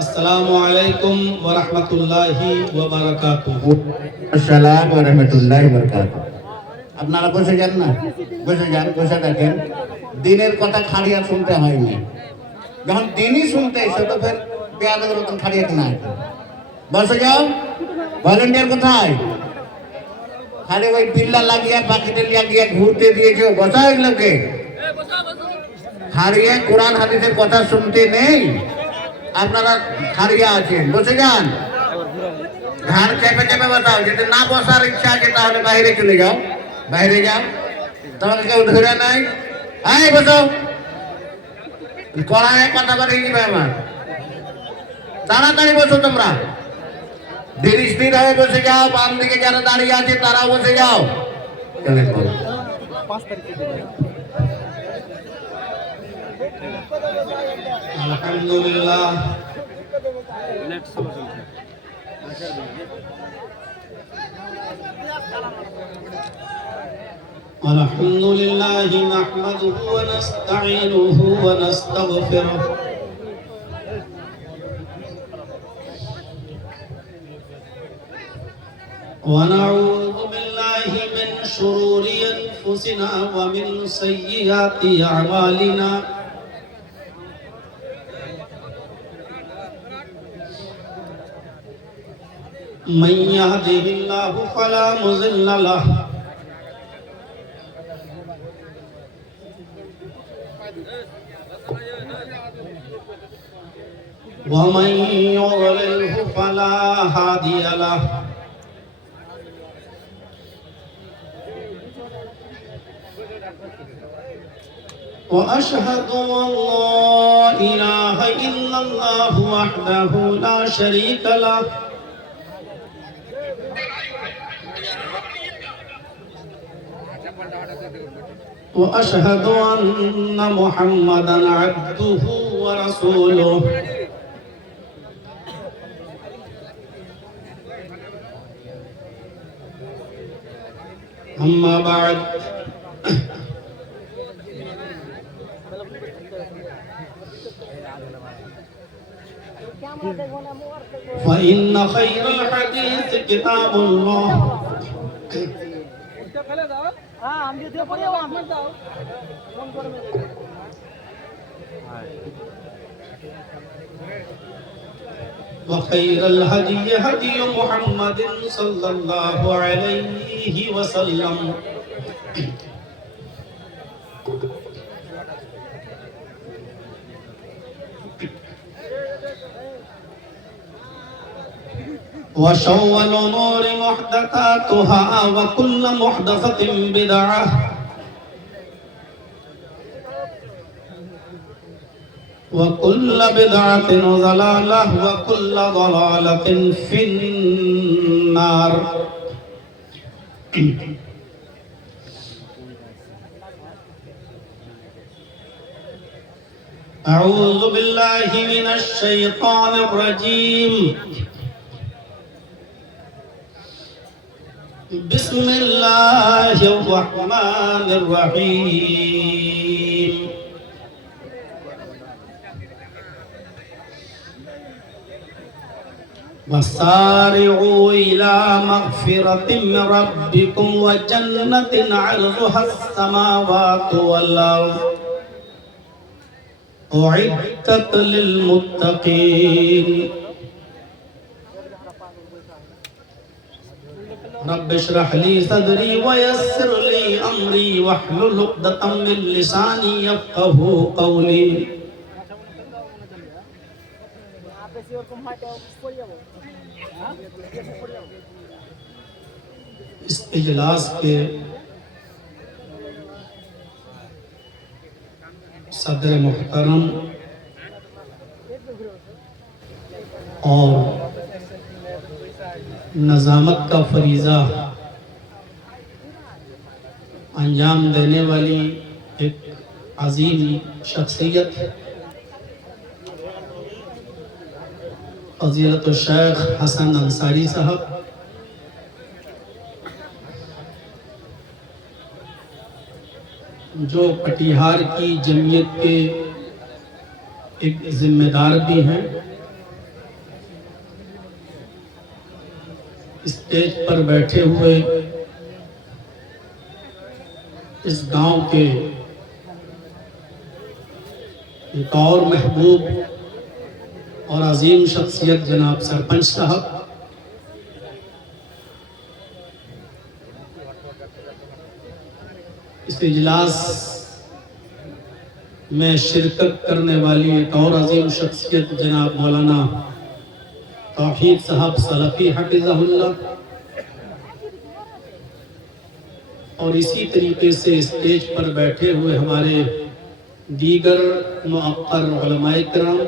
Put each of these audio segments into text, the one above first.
আসসালামু আলাইকুম ওয়া রাহমাতুল্লাহি ওয়া বারাকাতুহু। আসসালামু ওয়া রাহমাতুল্লাহি ওয়া বারাকাতুহু। আপনারা বসে যান না, বসে যান, বসে দেখেন। দিনের কথা খাড়িয়া শুনতে হয়নি, যখন দিনই শুনতে এসে তো ফের বেয়াদবের মতন খাড়িয়া কিনা হয়। বসে যাও। ভলেন্টিয়ার কোথায়? খালি ওই পিল্লা লাগিয়া পাখিদের লাগিয়া ঘুরতে দিয়েছে, বসা এগুলোকে। খাড়িয়ে কোরআন হাদিসের কথা শুনতে নেই, আপনারা খাড়িয়া আছেন, বসে যান। ঘাড় চেপে চেপে বসাও। যদি না বসার ইচ্ছা আছে তাহলে বাইরে চলে যাও, বাইরে যাও। তোমাকে কেউ ধরে নাই, এই বসো। কড়াইয়ে কথা বলে নিবে আমার। তাড়াতাড়ি বসো তোমরা, ধীর স্থির হয়ে বসে যাও। বাম দিকে যারা দাঁড়িয়ে আছে তারাও বসে যাও। আলহামদুলিল্লাহ। الحمد لله نحمده ونستعينه ونستغفره ونعوذ بالله من شرور أنفسنا ومن سيئات أعمالنا من يهده الله فلا مضل له ومن يضلله فلا هادي له وأشهد أن لا إله إلا الله وحده لا شريك له وأشهد أن محمدا عبده ورسوله أما بعد فإن خير الحديث كتاب الله وخير الهدي هدي محمد صلى الله عليه وسلم وشر الأمور محدثاتها وكل محدثة بدعة وكل بدعة ضلالة وكل ضلالة في النار. أعوذ بالله من الشيطان الرجيم. بسم الله الرحمن الرحيم. وسارعوا إلى مغفرة من ربكم وجنة عرضها السماوات والأرض أعدت للمتقين. رب اشرح لي صدري ويسر لي أمري واحلل عقدة من لساني يفقهوا قولي. اس اجلاس کے صدر محترم اور نظامت کا فریضہ انجام دینے والی ایک عظیم شخصیت فضیلت الشیخ حسن انصاری صاحب، جو کٹیہار کی جمعیت کے ایک ذمہ دار بھی ہیں، اسٹیج پر بیٹھے ہوئے اس گاؤں کے ایک اور محبوب اور عظیم شخصیت جناب سرپنچ صاحب، اس اجلاس میں شرکت کرنے والی ایک اور عظیم شخصیت جناب مولانا توحید صاحب سلفی حفظہ اللہ، اور اسی طریقے سے اسٹیج پر بیٹھے ہوئے ہمارے دیگر معقر علماء کرام،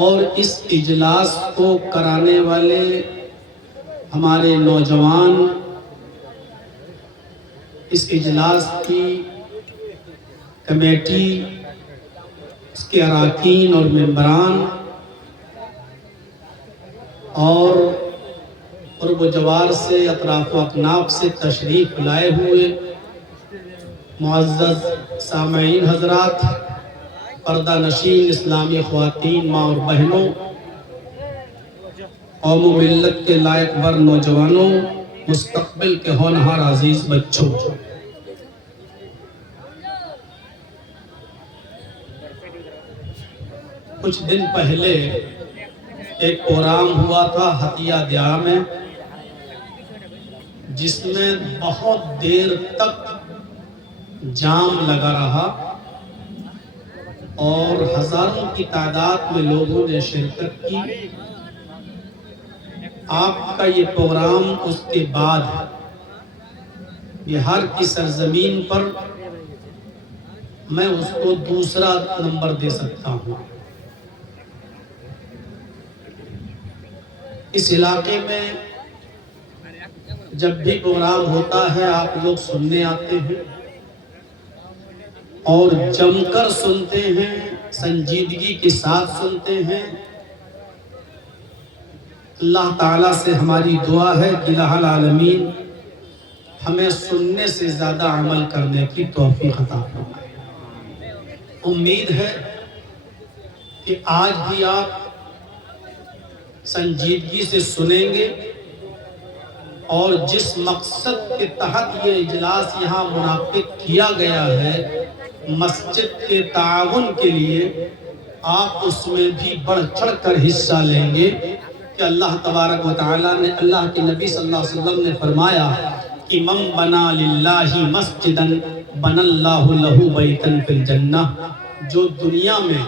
اور اس اجلاس کو کرانے والے ہمارے نوجوان، اس اجلاس کی کمیٹی، اس کے اراکین اور ممبران، اور قرب و جوار سے، اطراف و اکناف سے تشریف لائے ہوئے معزز سامعین حضرات، پردہ نشین اسلامی خواتین، ماں اور بہنوں، قوم و ملت کے لائق بر نوجوانوں، مستقبل کے ہونہار عزیز بچوں، کچھ دن پہلے ایک پروگرام ہوا تھا ہتیا دیہا میں، جس میں بہت دیر تک جام لگا رہا اور ہزاروں کی تعداد میں لوگوں نے شرکت کی۔ آپ کا یہ پروگرام اس کے بعد بہار کی سرزمین پر میں اس کو دوسرا نمبر دے سکتا ہوں۔ اس علاقے میں جب بھی پروگرام ہوتا ہے آپ لوگ سننے آتے ہیں اور جم کر سنتے ہیں، سنجیدگی کے ساتھ سنتے ہیں۔ اللہ تعالیٰ سے ہماری دعا ہے کہ الہ العالمین ہمیں سننے سے زیادہ عمل کرنے کی توفیق عطا فرمائے۔ امید ہے کہ آج بھی آپ سنجیدگی سے سنیں گے، اور جس مقصد کے تحت یہ اجلاس یہاں منعقد کیا گیا ہے، مسجد کے تعاون کے لیے، آپ اس میں بھی بڑھ چڑھ کر حصہ لیں گے کہ اللہ تبارک و تعالیٰ نے، اللہ کے نبی صلی اللہ علیہ وسلم نے فرمایا کہ من بنا للہ مسجدا بنا اللہ لہ بیتا فی الجنہ، جو دنیا میں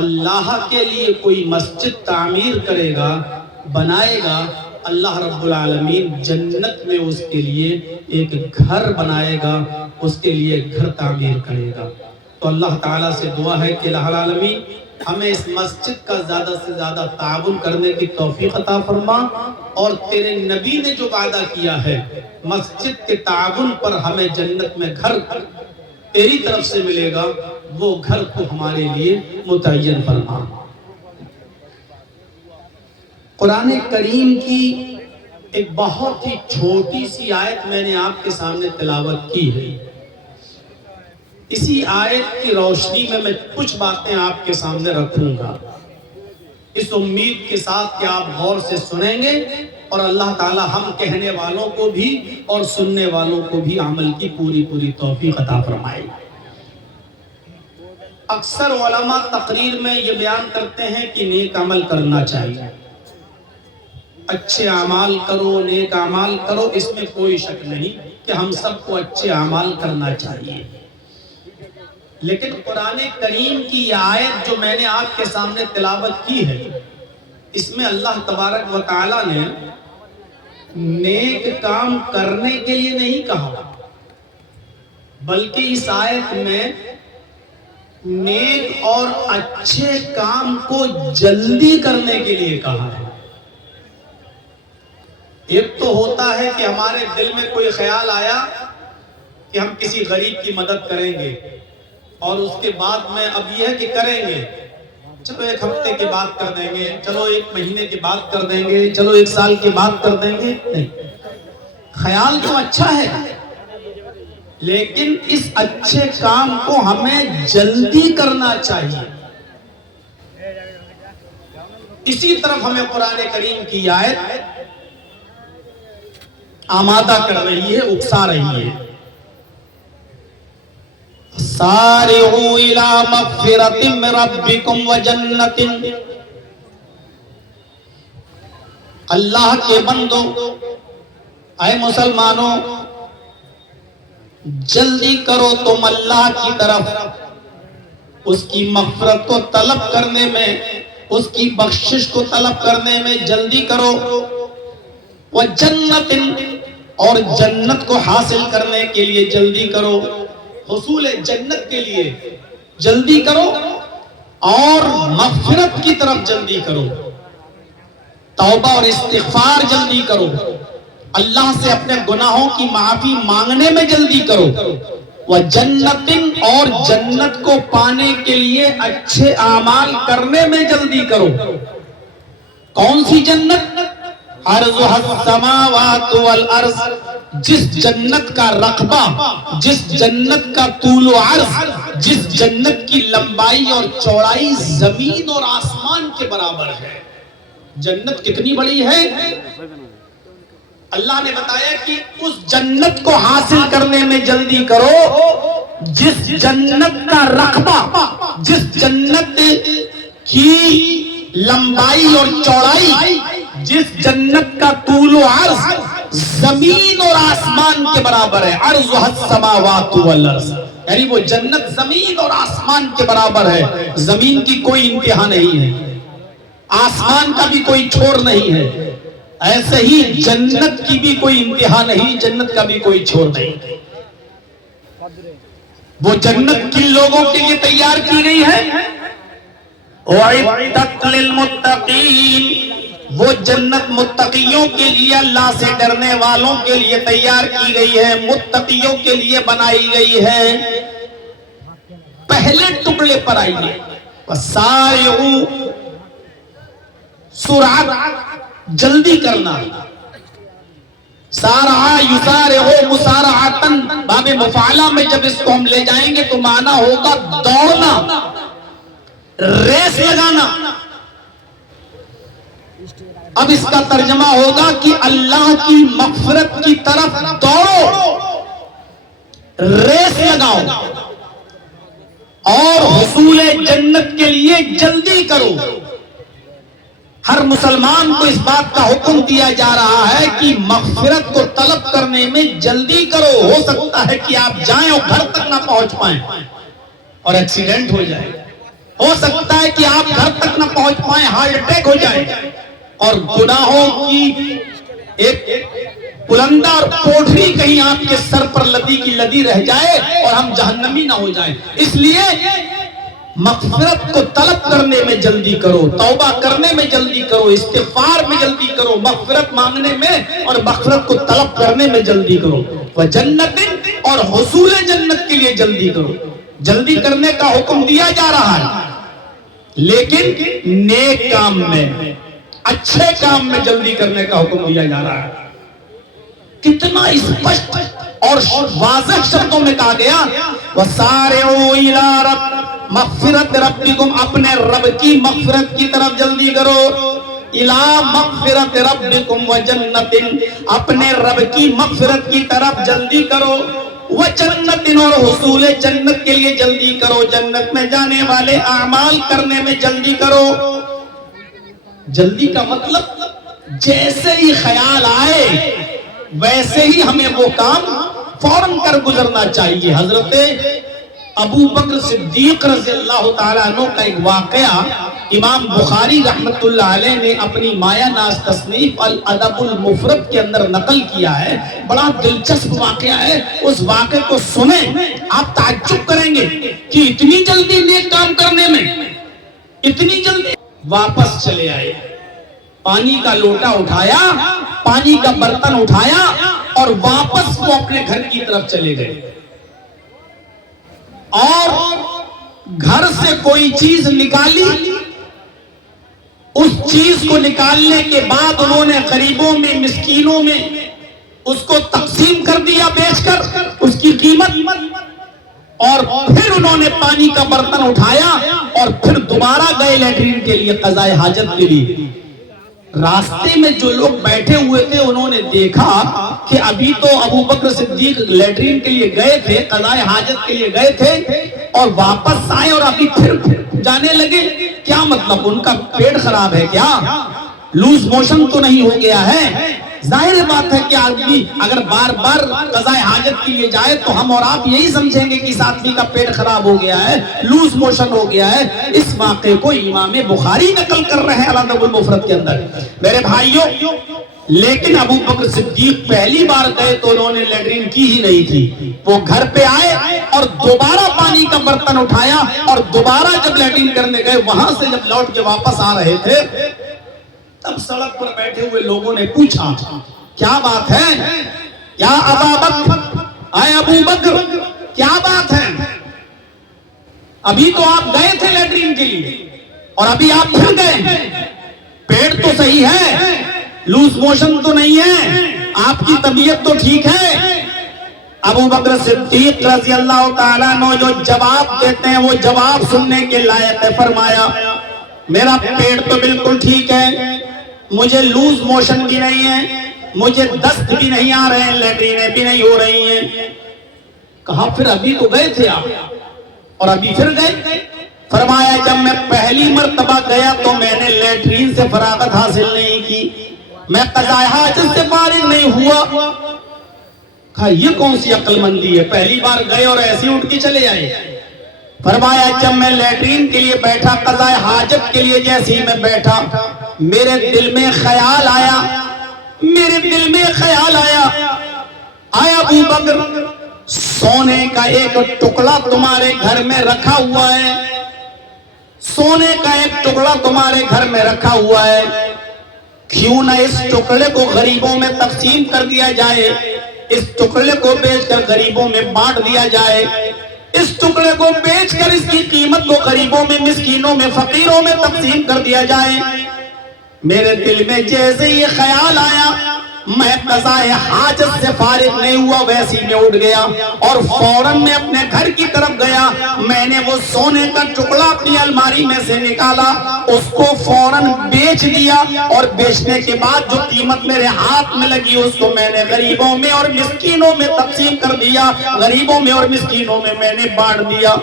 اللہ کے لیے کوئی مسجد تعمیر کرے گا، بنائے گا، اللہ رب العالمین جنت میں اس کے لیے ایک گھر بنائے گا، اس کے لیے گھر تعمیر کرے گا۔ تو اللہ تعالیٰ سے دعا ہے کہ الہ العالمین ہمیں اس مسجد کا زیادہ سے زیادہ تعاون کرنے کی توفیق عطا فرما، اور تیرے نبی نے جو وعدہ کیا ہے مسجد کے تعاون پر ہمیں جنت میں گھر تیری طرف سے ملے گا، وہ گھر کو ہمارے لیے متعین فرما۔ قرآن کریم کی ایک بہت ہی چھوٹی سی آیت میں نے آپ کے سامنے تلاوت کی ہے۔ اسی آیت کی روشنی میں کچھ باتیں آپ کے سامنے رکھوں گا، اس امید کے ساتھ کہ آپ غور سے سنیں گے، اور اللہ تعالی ہم کہنے والوں کو بھی اور سننے والوں کو بھی عمل کی پوری توفیق عطا فرمائے۔ اکثر علماء تقریر میں یہ بیان کرتے ہیں کہ نیک عمل کرنا چاہیے، اچھے اعمال کرو، نیک اعمال کرو، اس میں کوئی شک نہیں کہ ہم سب کو اچھے اعمال کرنا چاہیے۔ لیکن قرآن کریم کی یہ آیت جو میں نے آپ کے سامنے تلاوت کی ہے، اس میں اللہ تبارک و تعالیٰ نے نیک کام کرنے کے لیے نہیں کہا، بلکہ اس آیت میں نیک اور اچھے کام کو جلدی کرنے کے لیے کہا ہے۔ ایک تو ہوتا ہے کہ ہمارے دل میں کوئی خیال آیا کہ ہم کسی غریب کی مدد کریں گے، اور اس کے بعد میں اب یہ ہے کہ کریں گے، چلو ایک ہفتے کے بعد کر دیں گے، چلو ایک مہینے کے بعد کر دیں گے، چلو ایک سال کے بعد کر دیں گے۔ نہیں، خیال تو اچھا ہے، لیکن اس اچھے کام کو ہمیں جلدی کرنا چاہیے. اسی طرف ہمیں قرآن کریم کی آیت آمادہ کر رہی ہے، اکسا رہی ہے. سارعوا الی مغفرۃ من ربکم وجنۃ. اللہ کے بندو، اے مسلمانوں، جلدی کرو تم اللہ کی طرف، اس کی مغفرت کو طلب کرنے میں، اس کی بخشش کو طلب کرنے میں جلدی کرو. وَجَنَّةٍ، اور جنت کو حاصل کرنے کے لیے جلدی کرو، حصول جنت کے لیے جلدی کرو، اور مغفرت کی طرف جلدی کرو، توبہ اور استغفار جلدی کرو، اللہ سے اپنے گناہوں کی معافی مانگنے میں جلدی کرو. وَجَنَّةٍ، اور جنت کو پانے کے لیے اچھے اعمال کرنے میں جلدی کرو. کون سی جنت؟ عرضها السماوات والارض، جس جنت کا رقبہ، جس جنت کا طول و عرض، جس جنت کی لمبائی اور چوڑائی زمین اور آسمان کے برابر ہے. جنت کتنی بڑی ہے؟ اللہ نے بتایا کہ اس جنت کو حاصل کرنے میں جلدی کرو جس جنت کا رقبہ، جس جنت کی لمبائی اور چوڑائی، جس جنت کا طول و عرض زمین اور آسمان کے برابر ہے. عرضها السماوات والارض، یعنی وہ جنت زمین اور آسمان کے برابر ہے. زمین کی کوئی انتہا نہیں ہے، آسمان کا بھی کوئی چھور نہیں ہے، ایسے ہی جنت کی بھی کوئی انتہا نہیں، جنت کا بھی کوئی چھور نہیں. وہ جنت کن لوگوں کے لیے تیار کی گئی ہے؟ اعدت للمتقین، وہ جنت متقیوں کے لیے، اللہ سے ڈرنے والوں کے لیے تیار کی گئی ہے، متقیوں کے لیے بنائی گئی ہے. پہلے ٹکڑے پر آئیے، وسارعوا، سرعت، جلدی کرنا. سارعا یسارعو مسارعتن، باب مفعلہ میں جب اس کو ہم لے جائیں گے تو معنی ہوگا دوڑنا، ریس لگانا. اب اس کا ترجمہ ہوگا کہ اللہ کی مغفرت کی طرف دوڑو، ریس لگاؤ، اور حصول جنت کے لیے جلدی کرو. ہر مسلمان کو اس بات کا حکم دیا جا رہا ہے کہ مغفرت کو طلب کرنے میں جلدی کرو. ہو سکتا ہے کہ آپ جائیں اور گھر تک نہ پہنچ پائیں اور ایکسیڈنٹ ہو جائے. ہو سکتا ہے کہ آپ گھر تک نہ پہنچ پائیں، ہارٹ اٹیک ہو جائے، اور گناہوں کی ایک بلندہ اور کوٹھری کہیں آپ کے سر پر لدی کی لدی رہ جائے اور ہم جہنمی نہ ہو جائیں. اس لیے مغفرت کو طلب کرنے میں جلدی کرو، توبہ کرنے میں جلدی کرو، استغفار میں جلدی کرو، مغفرت مانگنے میں اور مغفرت کو طلب کرنے میں جلدی کرو. وجنت، اور حصول جنت کے لیے جلدی کرو. جلدی کرنے کا حکم دیا جا رہا ہے، لیکن نیک کام میں، اچھے کام میں جلدی کرنے کا حکم دیا جا رہا ہے. کتنا اسپشٹ اور واضح شبدوں میں کہا گیا، وَسَارِعُوا إِلَىٰ رَبِّ مغفرت ربکم، اپنے رب کی مغفرت کی طرف جلدی کرو. اِلَىٰ مغفرت ربکم وجنت، اپنے رب کی مغفرت کی طرف جلدی کرو. وجنت، اور حصول جنت کے لیے جلدی کرو، جنت میں جانے والے اعمال کرنے میں جلدی کرو. جلدی کا مطلب جیسے ہی خیال آئے ویسے ہی ہمیں وہ کام فوراً کر گزرنا چاہیے. حضرت ابو بکر صدیق رضی اللہ تعالیٰ عنہ کا ایک واقعہ امام بخاری رحمت اللہ علیہ نے اپنی مایہ ناز تصنیف الادب المفرد کے اندر نقل کیا ہے. بڑا دلچسپ واقعہ ہے، اس واقعے کو سنیں آپ تعجب کریں گے کہ اتنی جلدی نیک کام کرنے میں، اتنی جلدی. واپس چلے آئے، پانی کا لوٹا اٹھایا، پانی کا برتن اٹھایا اور واپس وہ اپنے گھر کی طرف چلے گئے. اور گھر سے کوئی چیز نکالی، اس چیز کو نکالنے کے بعد انہوں نے غریبوں میں، مسکینوں میں اس کو تقسیم کر دیا بیچ کر. اس کی قیمت اور پھر انہوں نے پانی کا برتن اٹھایا اور پھر دوبارہ گئے لیٹرین کے لیے، قضائے حاجت کے لیے۔ راستے میں جو لوگ بیٹھے ہوئے تھے انہوں نے دیکھا کہ ابھی تو ابو بکر صدیق لیٹرین کے لیے گئے تھے، قضائے حاجت کے لیے گئے تھے، اور واپس آئے اور ابھی پھر جانے لگے۔ کیا مطلب، ان کا پیٹ خراب ہے کیا؟ لوز موشن تو نہیں ہو گیا ہے؟ ظاہر بات ہے کہ آدمی اگر بار بار قضائے حاجت کے لیے جائے تو ہم اور آپ یہی سمجھیں گے کہ اس آدمی کا پیٹ خراب ہو گیا ہے، لوز موشن ہو گیا ہے۔ اس واقعے کو امام بخاری نقل کر رہے ہیں الادب المفرد کے اندر۔ میرے بھائیوں، لیکن ابو بکر صدیق پہلی بار گئے تو انہوں نے لیٹرین کی ہی نہیں تھی۔ وہ گھر پہ آئے اور دوبارہ پانی کا برتن اٹھایا اور دوبارہ جب لیٹرین کرنے گئے، وہاں سے جب لوٹ کے واپس آ رہے تھے تب سڑک پر بیٹھے ہوئے لوگوں نے پوچھا، کیا بات ہے؟ یا ابا بکر، اے ابو بکر، کیا بات ہے؟ ابھی تو آپ گئے تھے لیٹرین کے لیے اور ابھی آپ پھر گئے، پیٹ تو صحیح ہے، لوز موشن تو نہیں ہے، آپ کی طبیعت تو ٹھیک ہے؟ ابو بکر صدیق رضی اللہ تعالیٰ عنہ جو جواب دیتے ہیں وہ جواب سننے کے لائق ہے۔ فرمایا، میرا پیٹ تو بالکل ٹھیک ہے، مجھے لوز موشن بھی نہیں ہے، مجھے دست بھی نہیں آ رہے ہیں، لیٹرینیں بھی نہیں ہو رہی ہیں۔ کہا پھر ابھی تو گئے تھے آپ اور ابھی پھر گئے؟ فرمایا، جب میں پہلی مرتبہ گیا تو میں نے لیٹرین سے فراغت حاصل نہیں کی، میں قضائے حاجت سے فارغ نہیں ہوا۔ کہا یہ کون سی عقل مندی ہے، پہلی بار گئے اور ایسے اٹھ کے چلے آئے؟ فرمایا، جب میں لیٹرین کے لیے بیٹھا، قضائے حاجت کے لیے جیسے ہی میں بیٹھا، میرے دل میں خیال آیا، آیا ابو بکر، سونے کا ایک ٹکڑا تمہارے گھر میں رکھا ہوا ہے، سونے کا ایک ٹکڑا تمہارے گھر میں رکھا ہوا ہے، کیوں نہ اس ٹکڑے کو غریبوں میں تقسیم کر دیا جائے، اس ٹکڑے کو بیچ کر غریبوں میں بانٹ دیا جائے، اس ٹکڑے کو بیچ کر اس کی قیمت کو غریبوں میں، مسکینوں میں، فقیروں میں تقسیم کر دیا جائے۔ میرے دل میں جیسے یہ خیال آیا، میں قضائے حاجت سے فارغ نہیں ہوا، ویسی میں اٹھ گیا اور فوراً میں اپنے گھر کی طرف گیا۔ میں نے وہ سونے کا ٹکڑا اپنی الماری میں سے نکالا، اس کو فوراً بیچ دیا اور بیچنے کے بعد جو قیمت میرے ہاتھ میں لگی اس کو میں نے غریبوں میں اور مسکینوں میں تقسیم کر دیا، غریبوں میں اور مسکینوں میں نے بانٹ دیا۔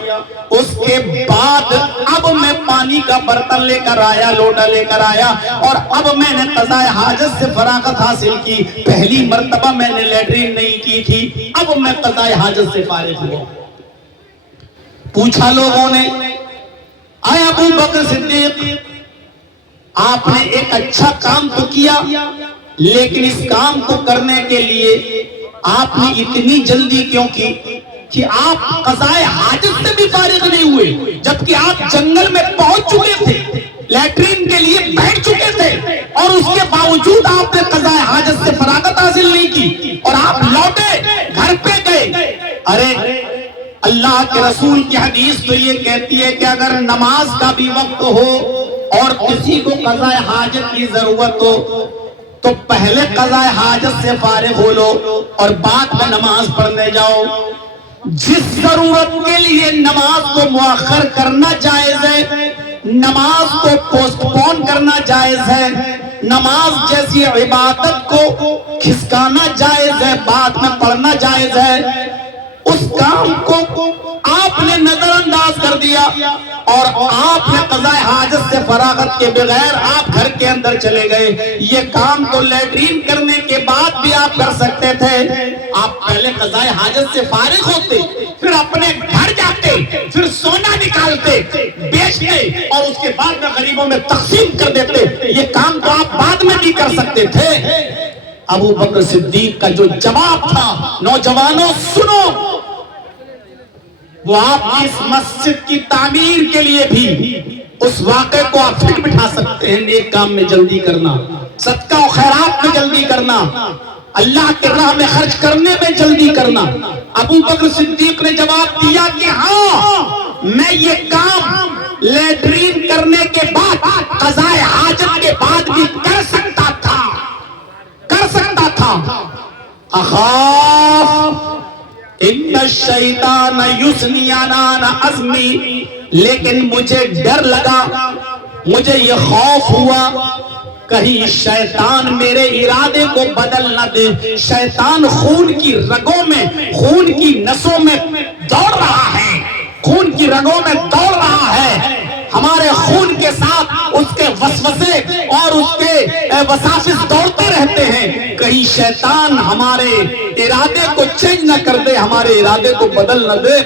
اس کے بعد اب میں پانی کا برتن لے کر آیا، لوٹا لے کر آیا، اور اب میں نے قضائے حاجت سے فراغت حاصل کی۔ پہلی مرتبہ میں نے لیٹرین نہیں کی تھی، اب میں قضائے حاجت سے فارغ ہوا۔ پوچھا لوگوں نے، اے ابو بکر صدیق، آپ نے ایک اچھا کام تو کیا، لیکن اس کام کو کرنے کے لیے آپ نے اتنی جلدی کیوں کی کہ آپ قضائے حاجت سے بھی فارغ نہیں ہوئے، جبکہ آپ جنگل میں پہنچ چکے تھے، لیٹرین کے لیے بیٹھ چکے تھے، اور اس کے باوجود آپ نے قضائے حاجت سے فراغت حاصل نہیں کی اور آپ لوٹے، گھر پہ گئے۔ ارے اللہ کے رسول کی حدیث تو یہ کہتی ہے کہ اگر نماز کا بھی وقت ہو اور کسی کو قضائے حاجت کی ضرورت ہو تو پہلے قضائے حاجت سے فارغ ہو لو اور بعد میں نماز پڑھنے جاؤ۔ جس ضرورت کے لیے نماز کو مؤخر کرنا جائز ہے، نماز کو پوسٹ پون کرنا جائز ہے، نماز جیسی عبادت کو کھسکانا جائز ہے، بعد میں پڑھنا جائز ہے، اس کام کو آپ نے نظر انداز کر دیا اور آپ نے قضائے حاجت سے فراغت کے بغیر آپ گھر کے اندر چلے گئے۔ یہ کام تو لیٹرین کرنے کے بعد بھی آپ کر سکتے تھے، آپ پہلے قضائے حاجت سے فارغ ہوتے، پھر اپنے گھر جاتے، پھر سونا نکالتے، بیچتے اور اس کے بعد میں غریبوں میں تقسیم کر دیتے۔ یہ کام تو آپ بعد میں بھی کر سکتے تھے۔ ابو بکر صدیق کا جو جواب تھا، نوجوانوں سنو، وہ آپ کی اس مسجد کی تعمیر کے لیے بھی اس واقعے کو آپ فٹ بٹھا سکتے ہیں۔ نیک کام میں جلدی کرنا، صدقہ و خیرات میں جلدی کرنا، اللہ کے راہ میں خرچ کرنے میں جلدی کرنا۔ ابو بکر صدیق نے جواب دیا کہ ہاں، میں یہ کام لیٹرین کرنے کے بعد، قضائے حاجت کے بعد بھی کر سکتا تھا، کر سکتا تھا۔ اخاف ان الشیطان یثنی عنان عزمی، لیکن مجھے ڈر لگا، مجھے یہ خوف ہوا کہیں شیطان میرے ارادے کو بدل نہ دے۔ شیطان خون کی رگوں میں، خون کی نسوں میں دوڑ رہا ہے، خون کی رگوں میں دوڑ رہا ہے، ہمارے خون کے ساتھ اس کے وسوسے اور اس کے وساوس دوڑتے رہتے ہیں، کہیں شیطان ہمارے ارادے کو چینج نہ کر دے، ہمارے ارادے کو بدل نہ دے۔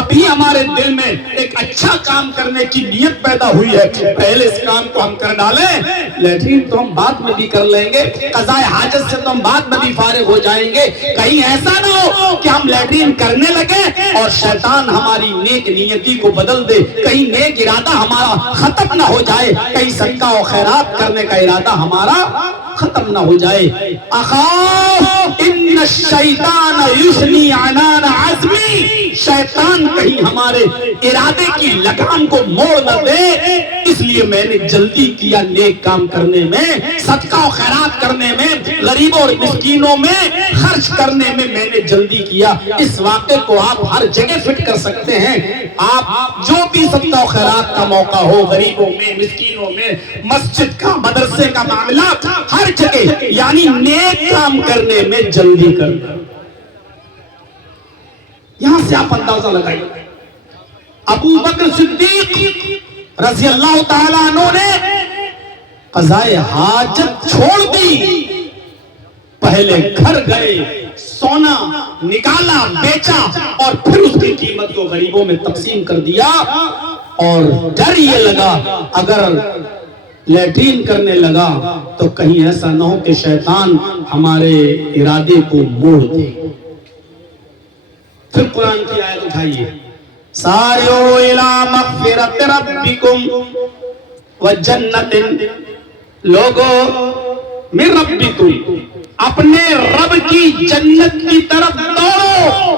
ابھی ہمارے دل میں ایک اچھا کام کرنے کی نیت پیدا ہوئی ہے، پہلے اس کام کو ہم کر ڈالیں، لیٹرین تو ہم بعد میں بھی کر لیں گے، قضاء حاجت سے تو ہم بعد میں بھی فارغ ہو جائیں گے۔ کہیں ایسا نہ ہو کہ ہم لیٹرین کرنے لگے اور شیطان ہماری نیک نیتی کو بدل دے، کہیں نیک ارادہ ہمارا ختم نہ ہو جائے، کہیں صدقہ و خیرات کرنے کا ارادہ ہمارا ختم نہ ہو جائے۔ اخاف ان الشیطان یثنی عنان عزمی، شیطان کہیں ہمارے ارادے کی لگام کو موڑ نہ دے، اس لیے میں نے جلدی کیا نیک کام کرنے میں، صدقہ و خیرات کرنے میں، غریبوں اور مسکینوں میں خرچ کرنے میں میں نے جلدی کیا۔ اس واقعے کو آپ ہر جگہ فٹ کر سکتے ہیں، آپ جو بھی صدقہ و خیرات کا موقع ہو، غریبوں میں، مسکینوں میں، مسجد کا، مدرسے کا معاملہ، ہر جگہ یعنی نیک کام کرنے میں جلدی کرنا۔ یہاں سے آپ اندازہ لگائیے، ابو بکر صدیق رضی اللہ تعالیٰ عنہ نے قضاء حاجت چھوڑ دی، پہلے گھر گئے، سونا نکالا، بیچا اور پھر اس کی قیمت کو غریبوں میں تقسیم کر دیا، اور ڈر یہ لگا اگر لیٹرین کرنے لگا تو کہیں ایسا نہ ہو کہ شیطان ہمارے ارادے کو موڑ دے۔ پھر قرآن کی آیت اٹھائیے، سارعوا الی مغفرۃ ربکم وجنۃ، لوگو من ربکم، اپنے رب کی جنت کی طرف دوڑو،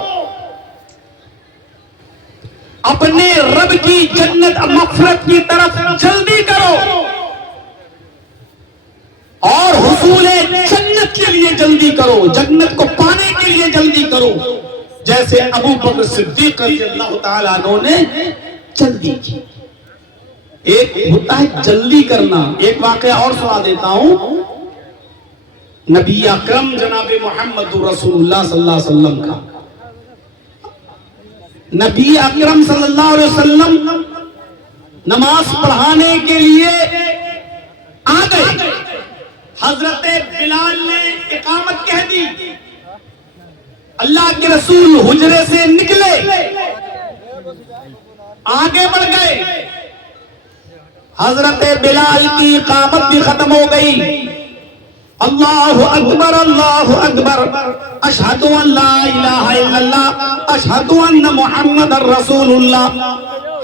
اپنے رب کی جنت مغفرت کی طرف جلدی کرو، اور حصول جنت کے لیے جلدی کرو، جنت کو پانے کے لیے جلدی کرو، جیسے ابو بکر صدیق رضی اللہ تعالیٰ عنہ نے جلدی کی۔ ایک ہوتا ہے جلدی کرنا، ایک واقعہ اور سنا دیتا ہوں، نبی اکرم جناب محمد رسول اللہ صلی اللہ علیہ وسلم کا، نبی اکرم صلی اللہ علیہ وسلم نماز پڑھانے کے لیے آ گئے، حضرت بلال نے اقامت کہہ دی، اللہ کے رسول حجرے سے نکلے، آگے بڑھ گئے، حضرت بلال کی اقامت بھی ختم ہو گئی، اللہ اکبر اللہ اکبر، اشہد ان لا الہ الا اللہ، اشہد ان محمد رسول اللہ،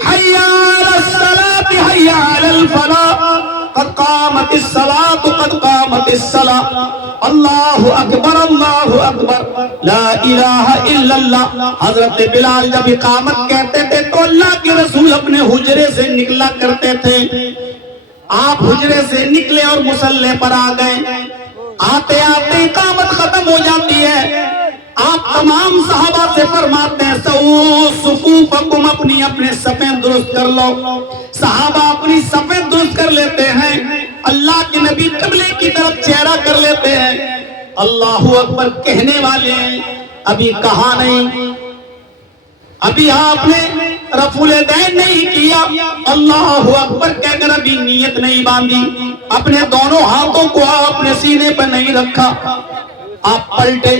حی علی الصلاة حی علی الفلاح، قد قامت الصلاة قد قامت الصلاة، اللہ اکبر لا الہ الا اللہ۔ حضرت بلال جب اقامت کہتے تھے تو اللہ کے رسول اپنے حجرے سے نکلا کرتے تھے، آپ حجرے سے نکلے اور مصلی پر آ گئے، آتے آتے اقامت ختم ہو جاتی ہے، آپ تمام صحابہ سے فرماتے ہیں سووا صفوفکم، اپنی اپنے صفیں درست کر لو، صحابہ اپنی صفیں درست کر لیتے ہیں، اللہ کے نبی قبلے کی طرف چہرہ کر لیتے ہیں، اللہ اکبر کہنے والے ہیں، ابھی کہا نہیں، ابھی آپ نے رفع الیدین نہیں کیا، اللہ اکبر کہہ کر ابھی نیت نہیں باندھی، اپنے دونوں ہاتھوں کو آپ نے سینے پر نہیں رکھا، آپ پلٹے،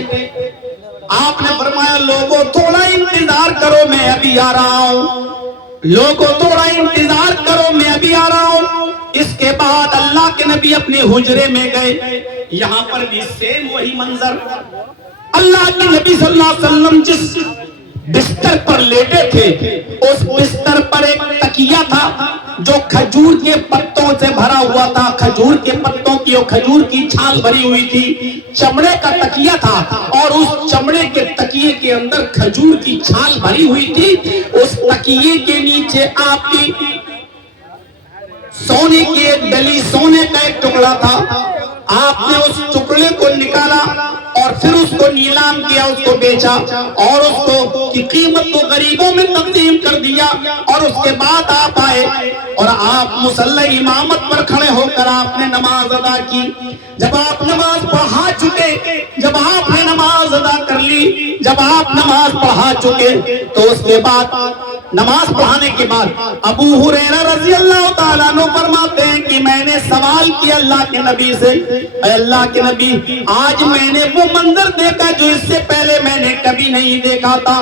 آپ نے فرمایا لوگوں تھوڑا انتظار کرو میں ابھی آ رہا ہوں، لوگوں تھوڑا انتظار کرو میں ابھی آ رہا ہوں۔ اس کے بعد اللہ کے نبی اپنے حجرے میں گئے، یہاں پر بھی سیم وہی منظر، اللہ کے نبی صلی اللہ علیہ وسلم جس بستر پر لیٹے تھے اس بستر پر ایک تکیہ تھا جو کھجور کے پتوں سے بھرا ہوا تھا، کھجور کے پتوں کی اور کھجور کی چھال بھری ہوئی تھی، چمڑے کا تکیہ تھا اور اس چمڑے کے تکیے کے اندر کھجور کی چھال بھری ہوئی تھی، اس تکیے کے نیچے آپ کی سونے کی ایک ڈلی، سونے کا ایک ٹکڑا تھا، آپ نے اس ٹکڑے کو نکالا اور پھر اس کو نیلام کیا، اس کو بیچا اور اس کو کی قیمت کو غریبوں میں تقسیم کر دیا، اور اس کے بعد آپ آئے اور آپ مصلی امامت پر کھڑے ہو کر آپ نے نماز ادا کی۔ جب آپ نماز پڑھا چکے، جب آپ نے نماز ادا کر لی، جب آپ نماز پڑھا چکے تو اس کے بعد نماز پڑھانے کے بعد ابو ہریرہ رضی اللہ تعالیٰ عنہ فرماتے ہیں کہ میں نے سوال کیا اللہ کے نبی سے، اے اللہ کے نبی، آج میں نے وہ منظر دیکھا جو اس سے پہلے میں نے کبھی نہیں دیکھا تھا۔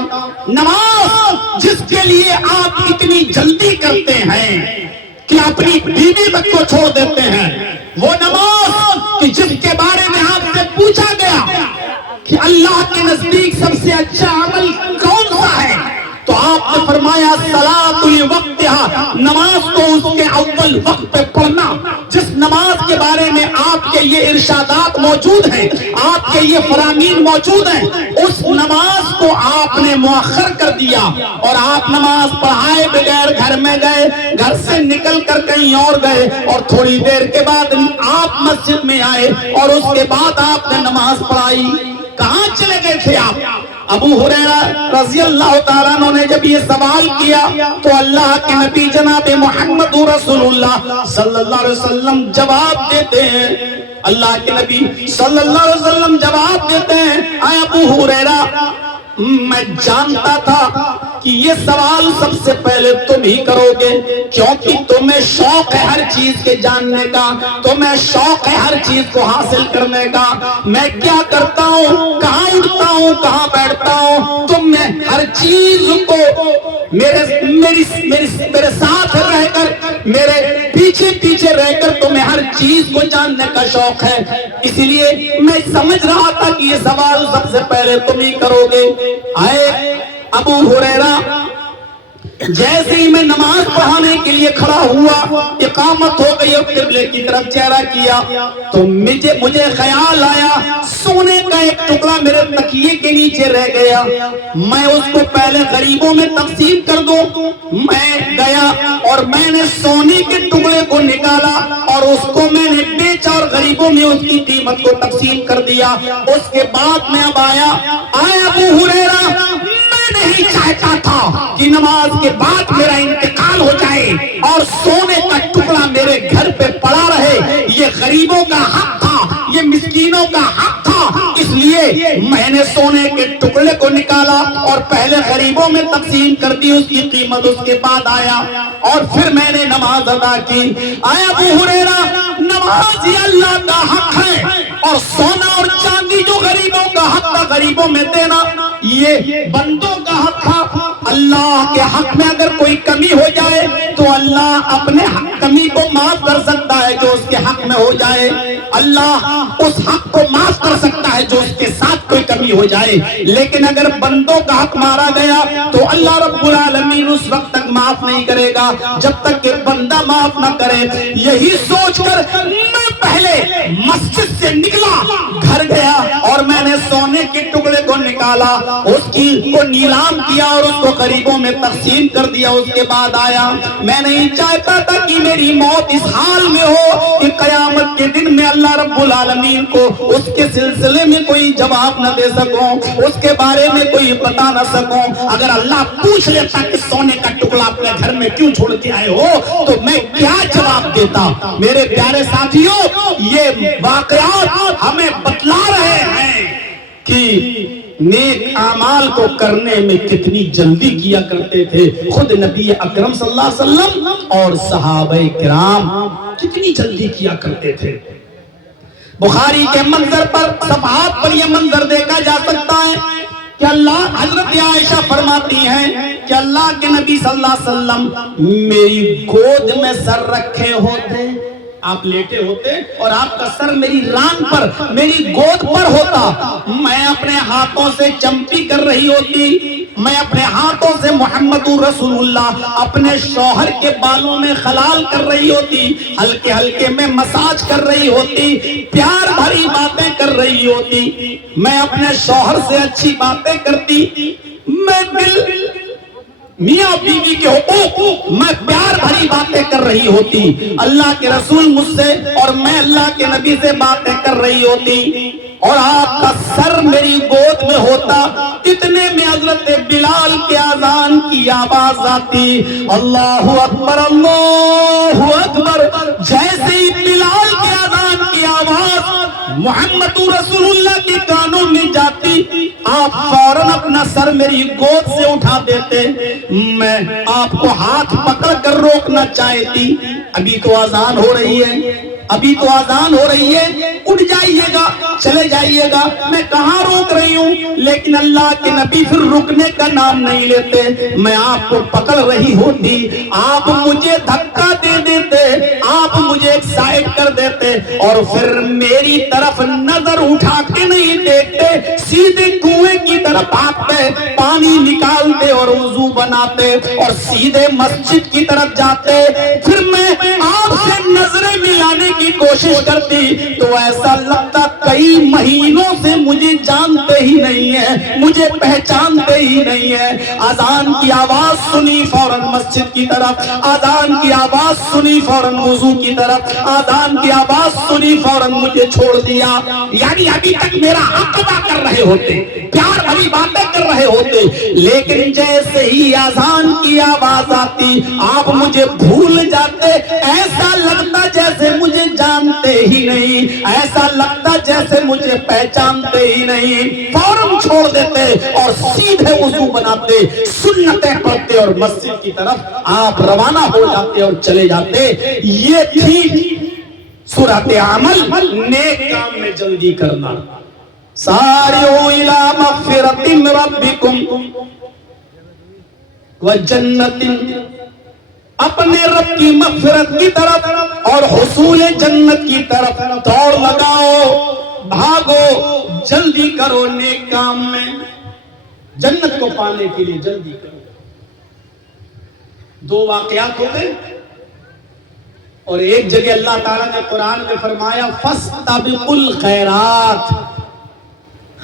نماز جس کے لیے آپ اتنی جلدی کرتے ہیں کہ اپنی بیوی تک کو چھوڑ دیتے ہیں، وہ نماز کہ جس کے بارے میں آپ سے پوچھا گیا کہ اللہ کے نزدیک سب سے اچھا عمل کون سا ہے، تو آپ نے فرمایا صلاۃ وقتہا، نماز کو اس کے اول وقت پہ پڑھنا۔ جس نماز کے بارے میں آپ کے یہ ارشادات موجود ہیں، آپ کے یہ فرامین موجود ہیں، اس نماز کو آپ نے مؤخر کر دیا اور آپ نماز پڑھائے بغیر گھر میں گئے، گھر سے نکل کر کہیں اور گئے، اور تھوڑی دیر کے بعد آپ مسجد میں آئے اور اس کے بعد آپ نے نماز پڑھائی۔ کہاں چلے گئے تھے آپ؟ ابو ہریرہ رضی اللہ تعالیٰ عنہ نے جب یہ سوال کیا تو اللہ کے نبی جناب محمد رسول اللہ صلی اللہ علیہ وسلم جواب دیتے ہیں، اللہ کے نبی صلی اللہ علیہ وسلم جواب دیتے ہیں، اے ابو ہریرہ، میں جانتا تھا کہ یہ سوال سب سے پہلے تم ہی کرو گے، کیونکہ تمہیں شوق ہے ہر چیز کے جاننے کا، تمہیں شوق ہے ہر چیز کو حاصل کرنے کا۔ میں کیا کرتا ہوں، کہاں اٹھتا ہوں، کہاں بیٹھتا ہوں، تم میں ہر چیز کو میرے ساتھ رہ کر، میرے پیچھے پیچھے رہ کر تمہیں ہر چیز کو جاننے کا شوق ہے، اس لیے میں سمجھ رہا تھا کہ یہ سوال سب سے پہلے تم ہی کرو گے۔ آئے ابو ہریرہ، جیسے ہی میں نماز پڑھانے کے لیے کھڑا ہوا، اقامت ہو گئی اور قبلے کی طرف چہرہ کیا تو مجھے خیال آیا سونے کا ایک ٹکڑا میرے تکیے کے نیچے رہ گیا، میں اس کو پہلے غریبوں میں تقسیم کر دوں۔ میں گیا اور میں نے سونے کے ٹکڑے کو نکالا اور اس کو میں نے بیچا اور غریبوں میں اس کی قیمت کو تقسیم کر دیا۔ اس کے بعد میں اب آیا ابو ہریرہ، نہیں چاہتا تھا کہ نماز کے بعد میرا انتقال ہو جائے اور سونے کا ٹکڑا میرے گھر پہ پڑا رہے، یہ غریبوں کا حق تھا، یہ مسکینوں کا حق تھا، اس لیے میں نے سونے کے ٹکڑے کو نکالا اور پہلے غریبوں میں تقسیم کر دی اس کی قیمت، اس کے بعد آیا اور پھر میں نے نماز ادا کی۔ اے ابو ہریرہ، نماز یہ اللہ کا حق ہے اور سونا اور چاندی جو غریبوں کا حق تھا غریبوں میں دینا یہ بندوں کا حق تھا۔ اللہ کے حق میں اگر کوئی کمی ہو جائے تو اللہ اپنے کمی کو معاف کر سکتا ہے جو اس کے حق میں ہو جائے، اللہ اس حق کو معاف کر سکتا ہے جو اس کے ساتھ کوئی کمی ہو جائے، لیکن اگر بندوں کا حق مارا گیا تو اللہ رب العالمین اس وقت تک معاف نہیں کرے گا جب تک کہ بندہ معاف نہ کرے۔ یہی سوچ کر میں پہلے مسجد سے نکلا، گھر گیا اور میں نے سونے کے ٹکڑے کو نکالا، اس کی کو نیلام کیا اور اس کو غریبوں میں تقسیم کر دیا۔ اس کے بعد آیا، میں نہیں چاہتا تھا کہ میری موت اس حال میں ہو کہ قیامت کے دن میں اللہ رب العالمین کو اس کے سلسلے میں کوئی جواب نہ دے سکوں، اس کے بارے میں کوئی بتا نہ سکوں۔ اگر اللہ پوچھ لیتا کہ سونے کا ٹکڑا اپنے گھر میں کیوں چھوڑ کے آئے ہو تو میں کیا جواب دیتا؟ میرے پیارے ساتھیوں، یہ واقعات ہمیں بتلا رہے ہیں کہ نیک اعمال کو کرنے میں کتنی جلدی کیا کرتے تھے خود نبی اکرم صلی اللہ علیہ وسلم اور صحابہ کرام، کتنی جلدی کیا کرتے تھے۔ بخاری کے منظر پر، صفحات پر یہ منظر دیکھا جا سکتا ہے کہ حضرت عائشہ فرماتی ہیں کہ اللہ کے نبی صلی اللہ علیہ وسلم میری گود میں سر رکھے ہوتے، آپ لیٹے ہوتے اور آپ کا سر میری ران پر، میری گود پر ہوتا، میں اپنے ہاتھوں سے چمپی کر رہی ہوتی، میں اپنے ہاتھوں سے محمد رسول اللہ اپنے شوہر کے بالوں میں خلال کر رہی ہوتی، ہلکے ہلکے میں مساج کر رہی ہوتی، پیار بھری باتیں کر رہی ہوتی، میں اپنے شوہر سے اچھی باتیں کرتی، میں میاں بیوی کے حقوق میں پیار بھری باتیں کر رہی ہوتی، اللہ کے رسول مجھ سے اور میں اللہ کے نبی سے باتیں کر رہی ہوتی، اور آپ کا سر میری ہوتا اتنے میں حضرت بلال کے اذان کی آواز آتی، اللہ اکبر اللہ اکبر۔ جیسے ہی بلال کے اذان کی آواز محمد رسول اللہ کے کانوں میں جاتی، آپ فوراً اپنا سر میری گود سے اٹھا دیتے۔ میں آپ کو ہاتھ پکڑ کر روکنا چاہتی، ابھی تو اذان ہو رہی ہے، ابھی تو اذان ہو رہی ہے، اٹھ جائیے گا، چلے جائیے گا، میں کہاں روک رہی ہوں؟ لیکن اللہ کے نبی پھر رکنے کا نام نہیں لیتے۔ میں آپ کو پکڑ رہی ہوتی، آپ مجھے دھکا دے دیتے، آپ مجھے ایک سائڈ کر دیتے، اور پھر میری طرف نظر اٹھا کے نہیں دیکھتے، سیدھے کنویں کی طرف آتے، پانی نکالتے اور وضو بناتے اور سیدھے مسجد کی طرف جاتے۔ پھر میں آپ سے نظریں ملانے کی کوشش کرتی تو ایسا لگتا کئی مہینوں سے مجھے جانتے ہی نہیں ہے، مجھے پہچانتے ہی نہیں ہے۔ اذان کی آواز سنی فوراً مسجد کی طرف، اذان کی آواز سنی فوراً وضو کی طرف، اذان کی آواز سنی فوراً مجھے چھوڑ دیا۔ یعنی ابھی تک میرا حق ادا کر رہے ہوتے، پیار بھری باتیں کر رہے ہوتے، لیکن جیسے ہی اذان کی آواز آتی آپ مجھے بھول جاتے، ایسا لگتا جیسے مجھے جانتے ہی نہیں، ایسا لگتا جیسے مجھے پہچانتے ہی نہیں۔ فوراً چھوڑ دیتے اور سیدھے وضو بناتے، سنتیں پڑھتے اور مسجد کی طرف آپ روانہ ہو جاتے اور چلے جاتے۔ یہ تھی صورت عمل نیک کام میں جلدی کرنا۔ سارعوا الی مغفرۃ من ربکم وجنۃ، اپنے رب کی مغفرت کی طرف اور حصول جنت کی طرف دوڑ لگاؤ، بھاگو، جلدی کرو نیک کام میں، جنت کو پانے کے لیے جلدی کرو۔ دو واقعات ہو گئے، اور ایک جگہ اللہ تعالیٰ نے قرآن میں فرمایا فَاسْتَبِقُوا الْخَيْرَاتِ،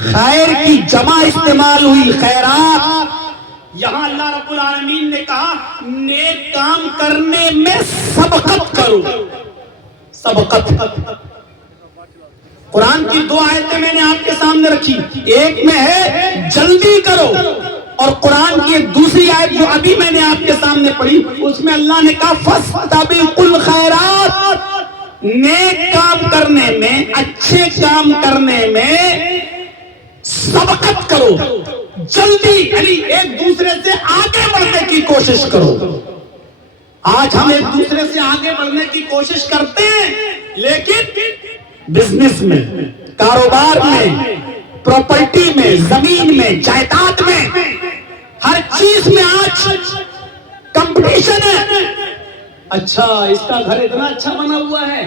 خیر کی جمع استعمال ہوئی، خیرات۔ یہاں اللہ رب العالمین نے کہا نیک کام کرنے میں سبقت کرو، سبقت۔ قرآن کی دو آیتیں میں نے آپ کے سامنے رکھی، ایک میں ہے جلدی کرو، اور قرآن کی دوسری آیت جو ابھی میں نے آپ کے سامنے پڑھی اس میں اللہ نے کہا فَاسْتَبِقُوا الْخَيْرَاتِ، نیک کام کرنے میں، اچھے کام کرنے میں سبقت کرو، جلدی، یعنی ایک دوسرے سے آگے بڑھنے کی کوشش کرو۔ آج ہم ایک دوسرے سے آگے بڑھنے کی کوشش کرتے ہیں، لیکن بزنس میں، کاروبار میں، پراپرٹی میں، زمین میں، جائیداد میں، ہر چیز میں آج کمپٹیشن ہے۔ اچھا اس کا گھر اتنا اچھا بنا ہوا ہے،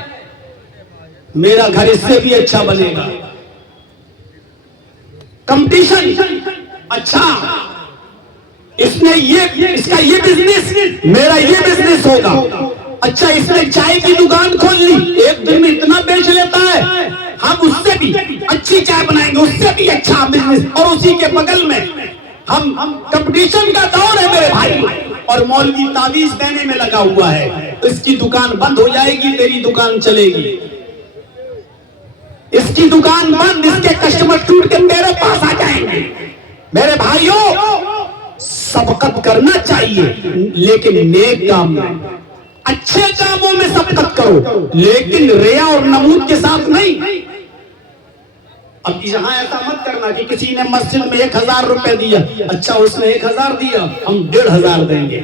میرا گھر اس سے بھی اچھا بنے گا، کمپٹیشن۔ اچھا اس کا یہ بزنس، میرا یہ بزنس ہوگا۔ اچھا اس نے چائے کی دکان کھول لی، ایک دن میں اتنا بیچ لیتا ہے، ہم اس سے بھی اچھی چائے بنائیں گے، اس سے بھی اچھا بزنس، اور اسی کے بغل میں ہم کمپٹیشن کا دور ہے میرے بھائی، اور مولوی تعویذ دینے میں لگا ہوا ہے، اس کی دکان بند ہو جائے گی، تیری دکان چلے گی، اس کی دکان بند، اس کے کسٹمر ٹوٹ کے میرے پاس آ جائیں گے۔ میرے بھائیوں سبقت کرنا چاہیے، لیکن نیک کام میں، اچھے کاموں میں سبقت کرو، لیکن ریا اور نمود کے ساتھ نہیں۔ اب یہاں ایسا مت کرنا کہ کسی نے مسجد میں 1000 روپے دیا، اچھا اس نے 1000 دیا، ہم 1500 دیں گے۔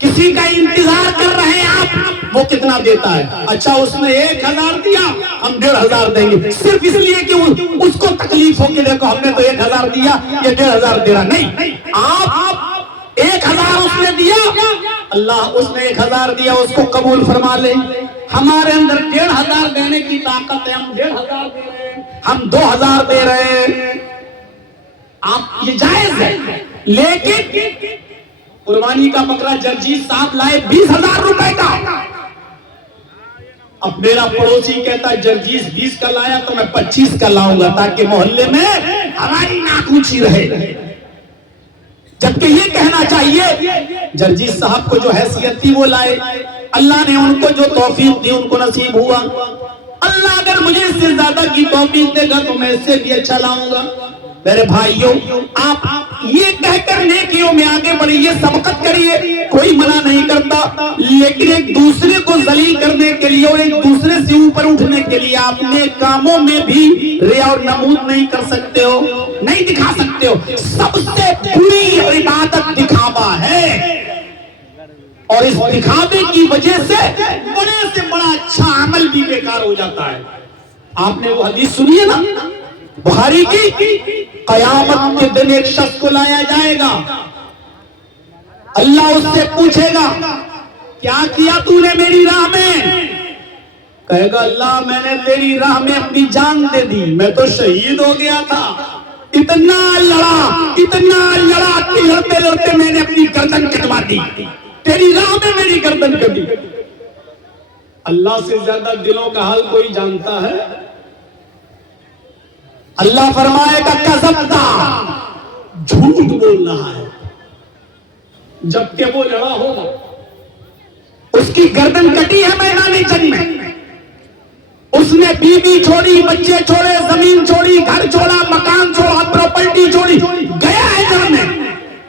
کسی کا انتظار کر رہے ہیں آپ، وہ کتنا دیتا ہے، اچھا اس نے 1000 دیا، ہم 1500 دیں گے، صرف اس لیے کہ اس کو تکلیف ہو کہ دیکھو ہم نے تو 1000 دیا، یہ 1500 دے رہا۔ نہیں، آپ 1000 اس نے دیا، اللہ اس نے 1000 دیا، اس کو قبول فرما لے۔ ہمارے اندر 1500 دینے کی طاقت ہے، ہم 1500 دے رہے ہیں، ہم 2000 دے رہے ہیں، آپ یہ جائز ہے۔ لیکن قربانی کا بکرا جرجیت صاحب لائے 20,000 روپے کا، اب میرا پڑوسی کہتا ہے جرجیت 20 کا لایا تو میں 25 کا لاؤں گا تاکہ محلے میں ہماری ناک اونچی رہے، جبکہ یہ کہنا چاہیے جرجیت صاحب کو جو حیثیت تھی وہ لائے، اللہ نے ان کو جو توفیق دی ان کو نصیب ہوا، اللہ اگر مجھے اس سے زیادہ کی توفیق دے گا تو میں اس سے بھی اچھا لاؤں گا۔ میرے بھائیوں، آپ یہ کہہ کر نیکیوں میں آگے بڑھیے، سبقت کریے، کوئی منع نہیں کرتا، لیکن ایک دوسرے کو ذلیل کرنے کے لیے اور ایک دوسرے سے اوپر اٹھنے کے لیے آپ نے کاموں میں بھی ریا اور نمود نہیں کر سکتے ہو، نہیں دکھا سکتے ہو۔ سب سے بری عبادت دکھاوا ہے، اور اس دکھاوے کی وجہ سے بڑے سے بڑا اچھا عمل بھی بیکار ہو جاتا ہے۔ آپ نے وہ حدیث سنی ہے نا بخاری کی، قیامت کے دن ایک شخص کو لایا جائے گا، اللہ اس سے پوچھے گا کیا کیا تو نے میری راہ میں؟ کہے گا اللہ میں نے تیری راہ میں اپنی جان دے دی، میں تو شہید ہو گیا تھا، اتنا لڑا کہ لڑتے لڑتے میں نے اپنی گردن کٹوا دی، تیری راہ میں میری گردن کٹی۔ اللہ سے زیادہ دلوں کا حال کوئی جانتا ہے؟ اللہ فرمائے گا کذبتا، جھوٹ بول رہا ہے، جبکہ وہ لڑا ہوگا، اس کی گردن کٹی ہے میدان جنگ میں، اس نے بیوی چھوڑی، بچے چھوڑے، زمین چھوڑی، گھر چھوڑا، مکان چھوڑا، پراپرٹی چھوڑی، گیا ہے جنگ میں،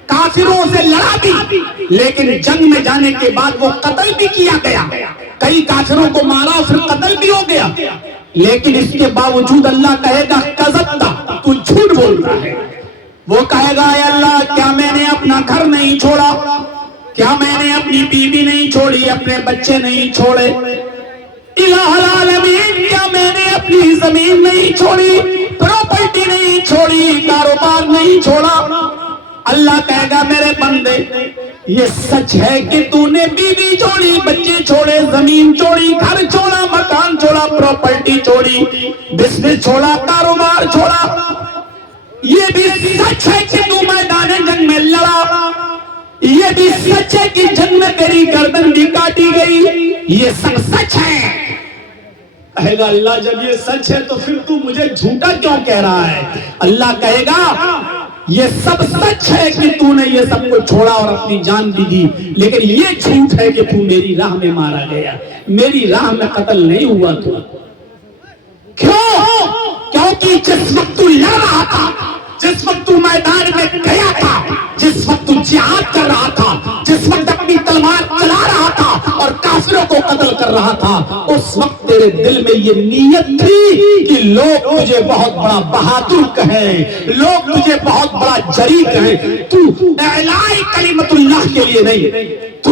کافروں سے لڑا بھی، لیکن جنگ میں جانے کے بعد وہ قتل بھی کیا گیا، کئی کافروں کو مارا پھر قتل بھی ہو گیا، لیکن اس کے باوجود اللہ کہے گا کذبتا، تو جھوٹ بول رہا ہے۔ وہ کہے گا اے اللہ کیا میں نے اپنا گھر نہیں چھوڑا، کیا میں نے اپنی بیوی نہیں چھوڑی، اپنے بچے نہیں چھوڑے، الہ العالمین کیا میں نے اپنی زمین نہیں چھوڑی، پراپرٹی نہیں چھوڑی، کاروبار نہیں چھوڑا؟ اللہ کہے گا میرے بندے یہ سچ ہے کہ تو نے بیوی چھوڑی، بچے چھوڑے، زمین چھوڑی، گھر چھوڑا، مکان چھوڑا، پراپرٹی چھوڑی، بزنس چھوڑا، کاروبار چھوڑا، یہ بھی سچ ہے کہ تو میدان جنگ میں لڑا، یہ بھی سچ ہے کہ جنگ میں تیری گردن بھی کاٹی گئی، یہ سب سچ ہے۔ کہے گا اللہ جب یہ سچ ہے تو پھر تو مجھے جھوٹا کیوں کہہ رہا ہے؟ اللہ کہے گا یہ سب سچ ہے کہ تو نے یہ سب کو چھوڑا اور اپنی جان بھی دی، لیکن یہ جھوٹ ہے کہ تو میری راہ میں مارا گیا، میری راہ میں قتل نہیں ہوا تو۔ کیوں؟ کیونکہ جس وقت تو لڑ رہا تھا، جس وقت تو میدان میں گیا تھا، جس وقت تو جہاد کر رہا تھا، جس وقت اپنی تلوار چلا رہا تھا اور کافروں کو قتل کر رہا تھا، اس وقت تیرے دل میں یہ نیت تھی کہ لوگ تجھے بہت بڑا بہادر کہیں، لوگ تجھے بہت بڑا جری کہیں، تو اعلاء کلمت اللہ کے لیے نہیں، تو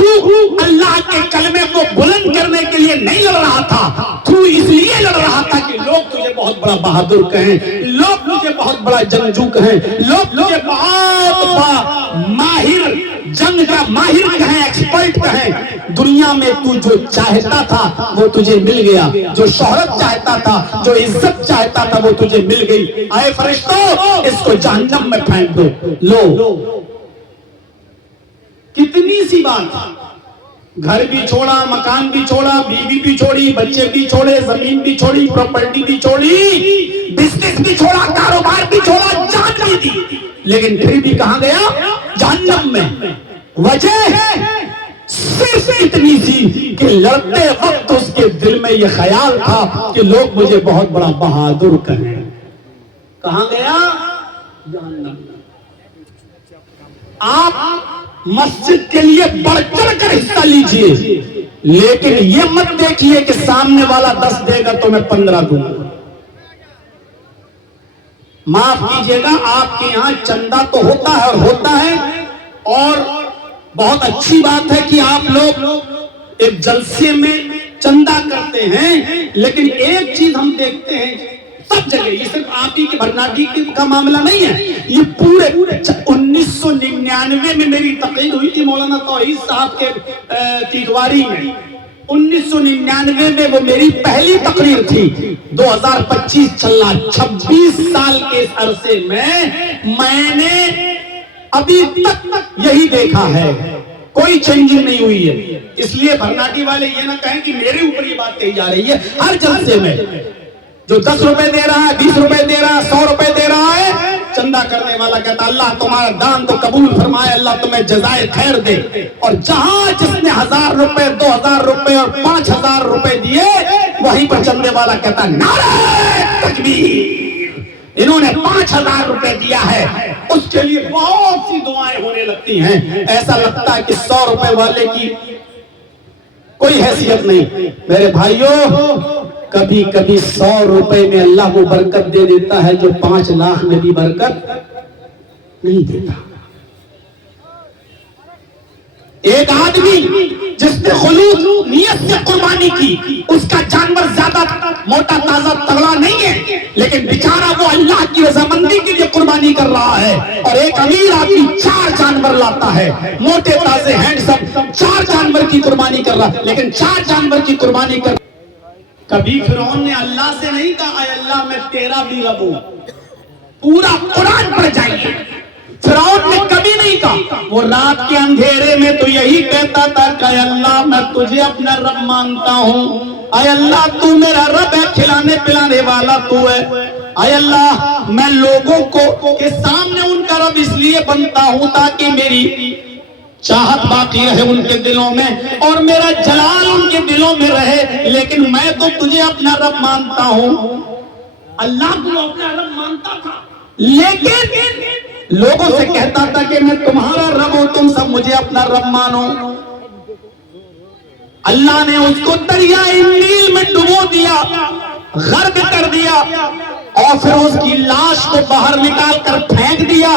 اللہ کے کلمے کو بلند کرنے کے لیے نہیں لڑ رہا تھا، تو اس لیے لڑ رہا تھا کہ لوگ تجھے بہت بڑا بہادر کہیں، لوگ تجھے بہت بڑا جنگجو کہیں، لوگ تجھے بہت بڑا ماہر، جنگ کا ماہر کہیں، ایکسپرٹ کہیں۔ دنیا میں تو جو چاہتا تھا وہ تجھے مل گیا، جو شہرت چاہتا تھا، جو عزت چاہتا تھا وہ تجھے مل گئی، آئے فرشتوں اس کو جہنم میں پھینک دو۔ لو کتنی سی بات، گھر بھی چھوڑا، مکان بھی چھوڑا، بیوی بھی چھوڑی، بچے بھی چھوڑے، زمین بھی چھوڑی، پراپرٹی بھی چھوڑی، بزنس بھی چھوڑا، کاروبار بھی چھوڑا، جان بھی دی، لیکن پھر بھی کہاں گیا؟ جہنم میں۔ وجہ صرف اتنی سی کہ لڑتے وقت اس کے دل میں یہ خیال تھا کہ لوگ مجھے بہت بڑا بہادر کہیں۔ کہاں گیا؟ جہنم۔ آپ مسجد کے لیے بڑھ چڑھ کر حصہ لیجئے، لیکن یہ مت دیکھیے کہ سامنے والا 10 دے گا تو میں 15 دوں گا۔ معاف کیجئے گا، آپ کے یہاں چندہ تو ہوتا ہے اور ہوتا ہے، اور بہت اچھی بات ہے کہ آپ لوگ ایک جلسے میں چندہ کرتے ہیں، لیکن ایک چیز ہم دیکھتے ہیں سب جگہ، یہ صرف آپ ہی کے بھرناٹی کا معاملہ نہیں ہے، یہ پورے 1999 میں میری تقریر ہوئی تھی مولانا توحید صاحب کے تیتواری میں، 1999 میں وہ میری پہلی تقریر تھی۔ 2025 چل رہا، 26 سال کے اس عرصے میں نے ابھی تک یہی دیکھا ہے، کوئی چینجنگ نہیں ہوئی ہے۔ اس لیے بھرناٹی والے یہ نہ کہیں کہ میرے اوپر یہ بات کہی جا رہی ہے، ہر جلسے میں جو 10 روپے دے رہا ہے، 20 روپے دے رہا ہے، 100 روپے دے رہا ہے، چندہ کرنے والا کہتا اللہ تمہارا دان تو قبول فرمائے، اللہ تمہیں جزائے خیر دے، اور جہاں جس نے 1000 روپے، 2000 روپے اور 5000 روپے دیے، وہیں پر چندے والا کہتا نعرہ تکبیر، انہوں نے 5 5,000 روپے دیا ہے، اس کے لیے بہت سی دعائیں ہونے لگتی ہیں، ایسا لگتا ہے کہ 100 روپے والے کی کوئی حیثیت نہیں۔ میرے بھائیوں، کبھی کبھی 100 روپے میں اللہ وہ برکت دے دیتا ہے جو 5 لاکھ میں بھی برکت نہیں دیتا۔ ایک آدمی جس نے خلوص نیت سے قربانی کی، اس کا جانور زیادہ موٹا تازہ تگڑا نہیں ہے، لیکن بیچارہ وہ اللہ کی رضامندی کے لیے قربانی کر رہا ہے۔ اور ایک امیر آدمی 4 جانور لاتا ہے، موٹے تازے ہینڈسم، 4 جانور کی قربانی کر رہا ہے، لیکن 4 جانور کی قربانی کر۔ کبھی فرعون نے اللہ سے نہیں کہا اے اللہ میں تیرا بھی رب ہوں، پورا قرآن پڑھ جائیے، فرعون نے کبھی نہیں کہا۔ وہ رات کے اندھیرے میں تو یہی کہتا تھا کہ اے اللہ میں تجھے اپنا رب مانتا ہوں، اے اللہ تو میرا رب ہے، کھلانے پلانے والا تو ہے، اے اللہ میں لوگوں کو کے سامنے ان کا رب اس لیے بنتا ہوں تاکہ میری چاہت باقی رہے ان کے دلوں میں اور میرا جلال ان کے دلوں میں رہے، لیکن میں تو تجھے اپنا رب مانتا ہوں۔ اللہ کو اپنا رب مانتا تھا، لیکن لوگوں سے کہتا تھا کہ میں تمہارا رب ہوں، تم سب مجھے اپنا رب مانو۔ اللہ نے اس کو دریائے نیل میں ڈبو دیا، غرق کر دیا، اور پھر اس کی لاش کو باہر نکال کر پھینک دیا۔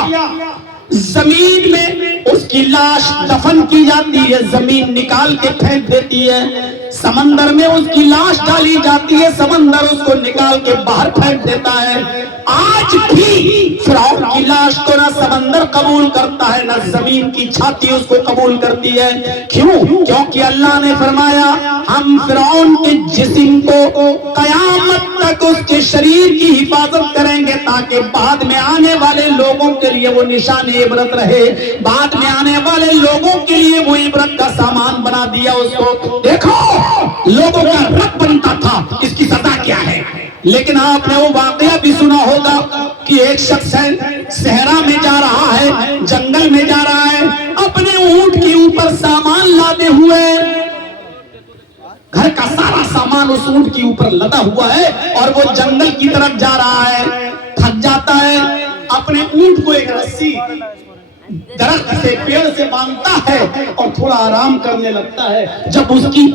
زمین میں اس کی لاش دفن کی جاتی ہے، زمین نکال کے پھینک دیتی ہے۔ سمندر میں اس کی لاش ڈالی جاتی ہے، سمندر اس کو نکال کے باہر پھینک دیتا ہے۔ آج بھی فرعون کی لاش کو نہ سمندر قبول کرتا ہے نہ زمین کی چھاتی اس کو قبول کرتی ہے۔ کیوں؟ کیونکہ اللہ نے فرمایا ہم فرعون کے جسم کو قیامت تک اس کے شریر کی حفاظت کریں گے تاکہ بعد میں آنے والے لوگوں کے لیے وہ نشان عبرت رہے، بعد میں آنے والے لوگوں کے لیے وہ عبرت کا سامان بنا دیا اس کو۔ دیکھو لوگوں کا رب بنتا تھا، اس کی سزا کیا ہے؟ لیکن آپ نے وہ واقعہ بھی سنا ہوگا کہ ایک شخص ہے، صحرا میں جا رہا ہے، جنگل میں جا رہا ہے، اپنے اونٹ کے اوپر سامان لادے ہوئے، گھر کا سارا سامان اس اونٹ کے اوپر لدا ہوا ہے اور وہ جنگل کی طرف جا رہا ہے، تھک جاتا ہے، اپنے اونٹ کو ایک رسی درخت سے پیڑ سے باندھتا ہے اور تھوڑا آرام کرنے لگتا ہے۔ جب اس کی